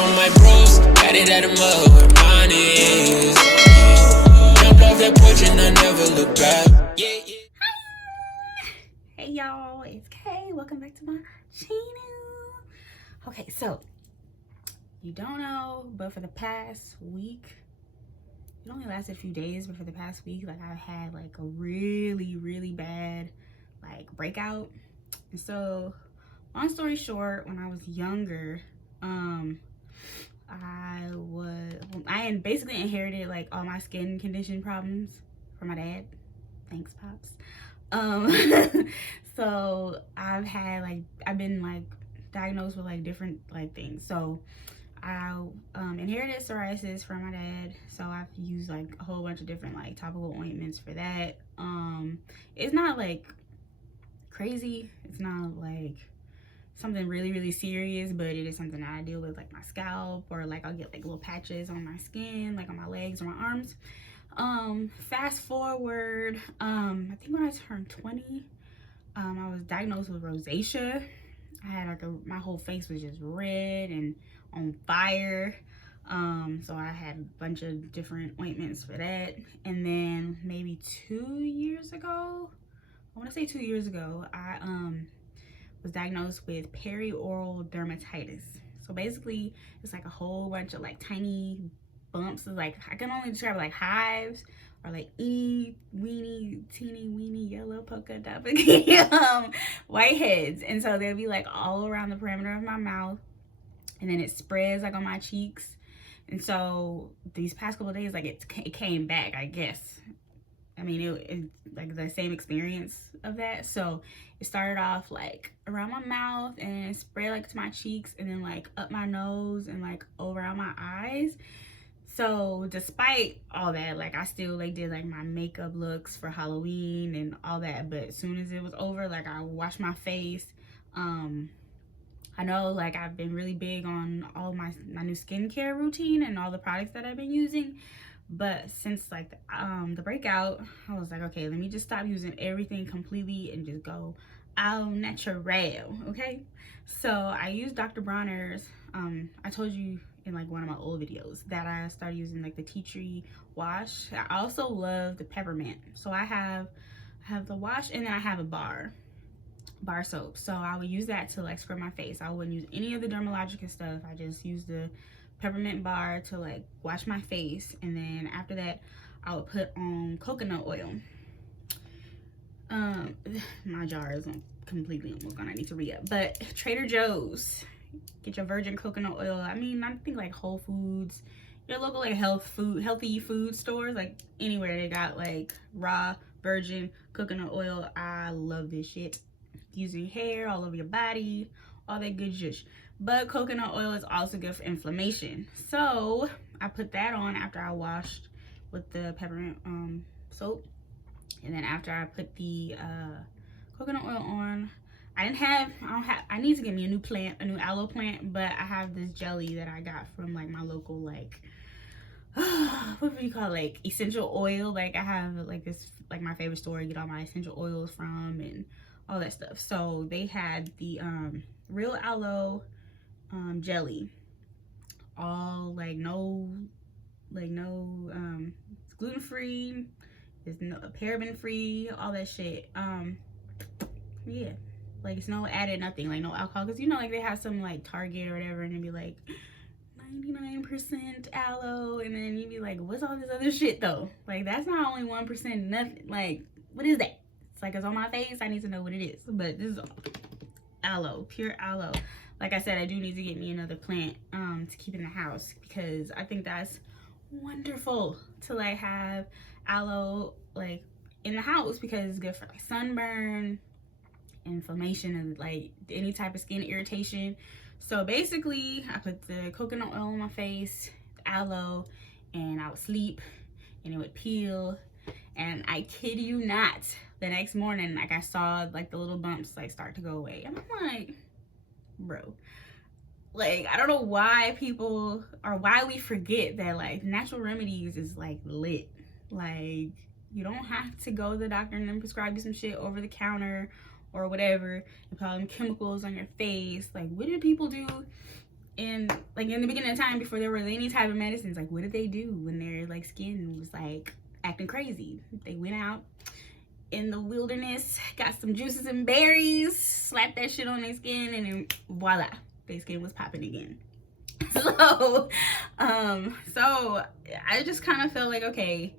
from my bros, got it out of mud where mine is. Jumped off that porch and I never looked back. Yeah, yeah. Hey y'all, it's Kay. Welcome back to my channel. Okay, so you don't know, but for the past week, it only lasted a few days, but for the past week, like I had like a really bad like breakout. And so long story short, when I was younger, I basically inherited like all my skin condition problems from my dad. Thanks, Pops. So I've been like diagnosed with like different like things. So I inherited psoriasis from my dad, so I've used like a whole bunch of different like topical ointments for that. It's not like crazy, it's not like something really serious, but it is something that I deal with like my scalp, or like I'll get like little patches on my skin, like on my legs or my arms. Fast forward, I think when I turned 20, I was diagnosed with rosacea. I had like my whole face was just red and on fire. So I had a bunch of different ointments for that. And then maybe 2 years ago, I want to say 2 years ago, I was diagnosed with perioral dermatitis. So basically it's like a whole bunch of like tiny bumps. It's like, I can only describe it like hives, or like teeny weeny yellow polka dot whiteheads. And so they'll be like all around the perimeter of my mouth, and then it spreads like on my cheeks. And so these past couple of days, like it came back, I guess. I mean, it like the same experience of that. So it started off like around my mouth, and it spread like to my cheeks, and then like up my nose and like around my eyes. So despite all that, like I still like did like my makeup looks for Halloween and all that. But as soon as it was over, like I washed my face. I know like I've been really big on all my new skincare routine and all the products that I've been using. But since like the breakout, I was like, okay, let me just stop using everything completely and just go au natural, okay? So I used Dr. Bronner's, I told you in like one of my old videos that I started using like the tea tree wash. I also love the peppermint. So I have the wash, and then I have a bar soap. So I would use that to like scrub my face. I wouldn't use any of the Dermalogica stuff. I just use the peppermint bar to like wash my face, and then after that I would put on coconut oil. My jar is completely almost gone. I need to re-up. But Trader Joe's, get your virgin coconut oil. I mean, I think like Whole Foods, your local like healthy food stores, like anywhere they got like raw virgin coconut oil. I love this shit. Using hair, all over your body, all that good zhuzh. But coconut oil is also good for inflammation. So I put that on after I washed with the peppermint soap. And then after I put the coconut oil on, I need to get me a new aloe plant, but I have this jelly that I got from like my local like what do you call it, like essential oil. Like I have like this, like my favorite store I get all my essential oils from and all that stuff. So they had the real aloe jelly, all like it's gluten free, it's no paraben free, all that shit. Yeah, like it's no added nothing, like no alcohol, because you know like they have some like Target or whatever, and it'd be like 99% aloe, and then you'd be like, what's all this other shit though? Like that's not only 1% nothing. Like what is that? It's like it's on my face, I need to know what it is. But this is aloe, pure aloe. Like I said, I do need to get me another plant to keep in the house, because I think that's wonderful to like have aloe like in the house, because it's good for like sunburn, inflammation, and like any type of skin irritation. So basically I put the coconut oil on my face, aloe, and I would sleep and it would peel. And I kid you not, the next morning like I saw like the little bumps like start to go away, and I'm like, bro, like I don't know why people, or why we forget that like natural remedies is like lit. Like you don't have to go to the doctor and then prescribe you some shit over the counter or whatever and put all them chemicals on your face. Like what do people do And like in the beginning of time, before there was any type of medicines, like what did they do when their like skin was like acting crazy? They went out in the wilderness, got some juices and berries, slapped that shit on their skin, and then voila, their skin was popping again. So I just kind of felt like, okay,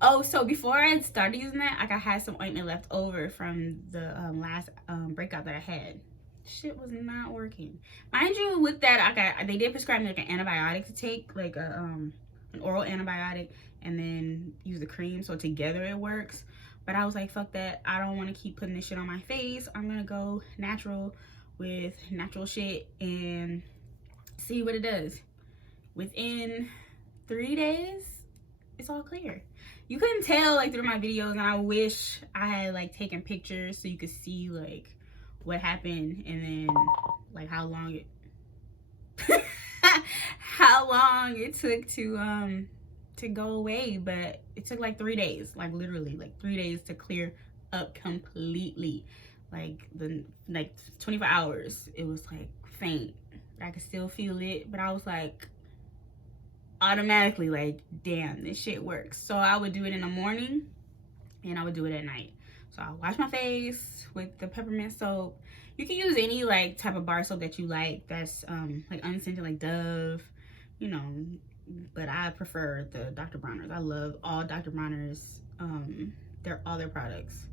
oh, so before I started using that, like I had some ointment left over from the last breakout that I had. Shit was not working. Mind you, with that, they did prescribe me like an antibiotic to take, like a an oral antibiotic, and then use the cream, so together it works. But I was like, fuck that, I don't want to keep putting this shit on my face. I'm gonna go natural with natural shit and see what it does. Within 3 days, it's all clear. You couldn't tell like through my videos, and I wish I had like taken pictures so you could see like what happened, and then like how long it how long it took to go away. But it took like 3 days, like literally like 3 days to clear up completely. Like 24 hours, it was like faint. I could still feel it, but I was like automatically like, damn, this shit works. So I would do it in the morning and I would do it at night. So I wash my face with the peppermint soap. You can use any like type of bar soap that you like, that's like unscented, like Dove, you know, but I prefer the Dr. Bronner's. I love all Dr. Bronner's, all their products,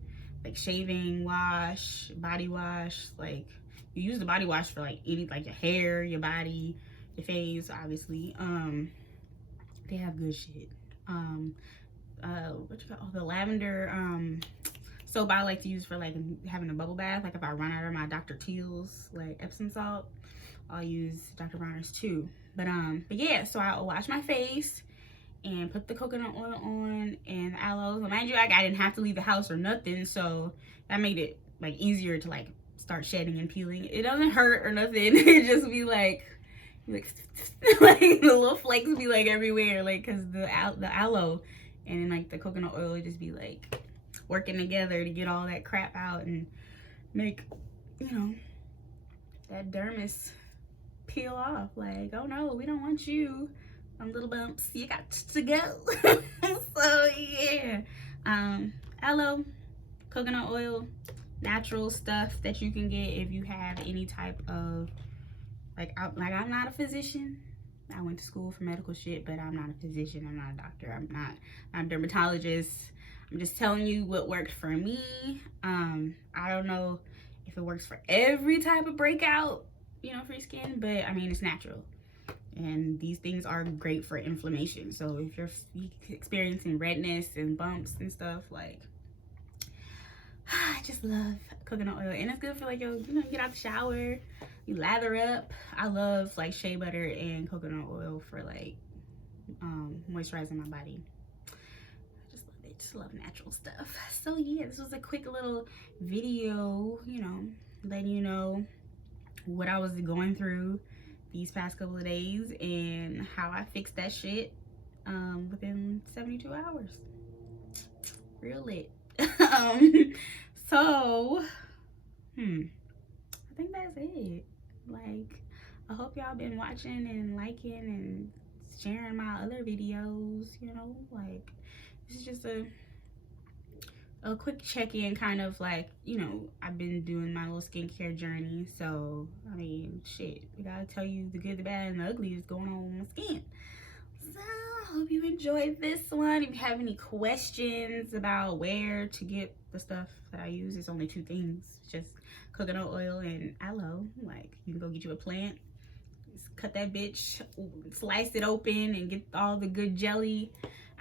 like shaving wash, body wash. Like you use the body wash for like any, like your hair, your body, your face, obviously. They have good shit. What you got? Oh, the lavender soap I like to use for like having a bubble bath. Like if I run out of my Dr. Teal's like Epsom salt, I'll use Dr. Bronner's too. But yeah, so I wash my face and put the coconut oil on and the aloe. So mind you, I didn't have to leave the house or nothing, so that made it like easier to like start shedding and peeling. It doesn't hurt or nothing. It just be like like the little flakes be like everywhere, like because the aloe and then like the coconut oil would just be like working together to get all that crap out and make, you know, that dermis peel off. Like, oh no, we don't want you, little bumps, you got to go. So yeah, aloe, coconut oil, natural stuff that you can get if you have any type of I'm not a physician. I went to school for medical shit, but I'm not a physician. I'm not a doctor. I'm a dermatologist. I'm just telling you what worked for me. I don't know if it works for every type of breakout, you know, for your skin, but I mean, it's natural. And these things are great for inflammation. So if you're experiencing redness and bumps and stuff, like, I just love coconut oil. And it's good for like, you know, you get out the shower, you lather up. I love like shea butter and coconut oil for like moisturizing my body. I just love it. Just love natural stuff. So yeah, this was a quick little video, you know, letting you know what I was going through these past couple of days and how I fixed that shit within 72 hours. Real lit. So I think that's it. Like, I hope y'all been watching and liking and sharing my other videos, you know. Like, this is just a quick check-in, kind of like, you know, I've been doing my little skincare journey. So I mean, shit, we gotta tell you the good, the bad, and the ugly that's going on with my skin. So I hope you enjoyed this one. If you have any questions about where to get the stuff that I use, it's only 2 things, just coconut oil and aloe. Like, you can go get you a plant, just cut that bitch, slice it open, and get all the good jelly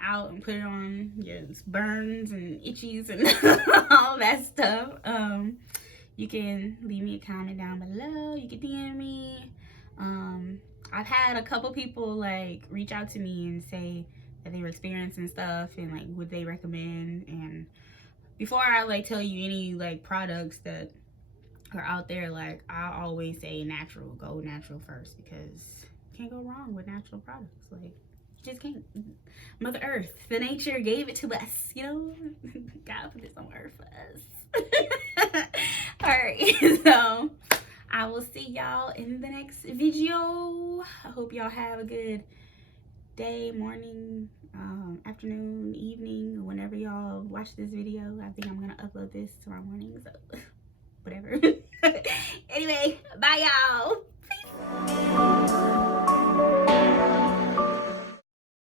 out and put it on your burns and itchies and all that stuff. You can leave me a comment down below. You can DM me. I've had a couple people like reach out to me and say that they were experiencing stuff and like would they recommend. And before I like tell you any like products that are out there, like I always say natural. Go natural first, because you can't go wrong with natural products. Like, you just can't. Mother Earth, the nature gave it to us, you know. God put this on earth for us. All right, so I will see y'all in the next video. I hope y'all have a good day, morning, afternoon, evening, whenever y'all watch this video. I think I'm gonna upload this tomorrow morning, so whatever. Anyway, bye y'all.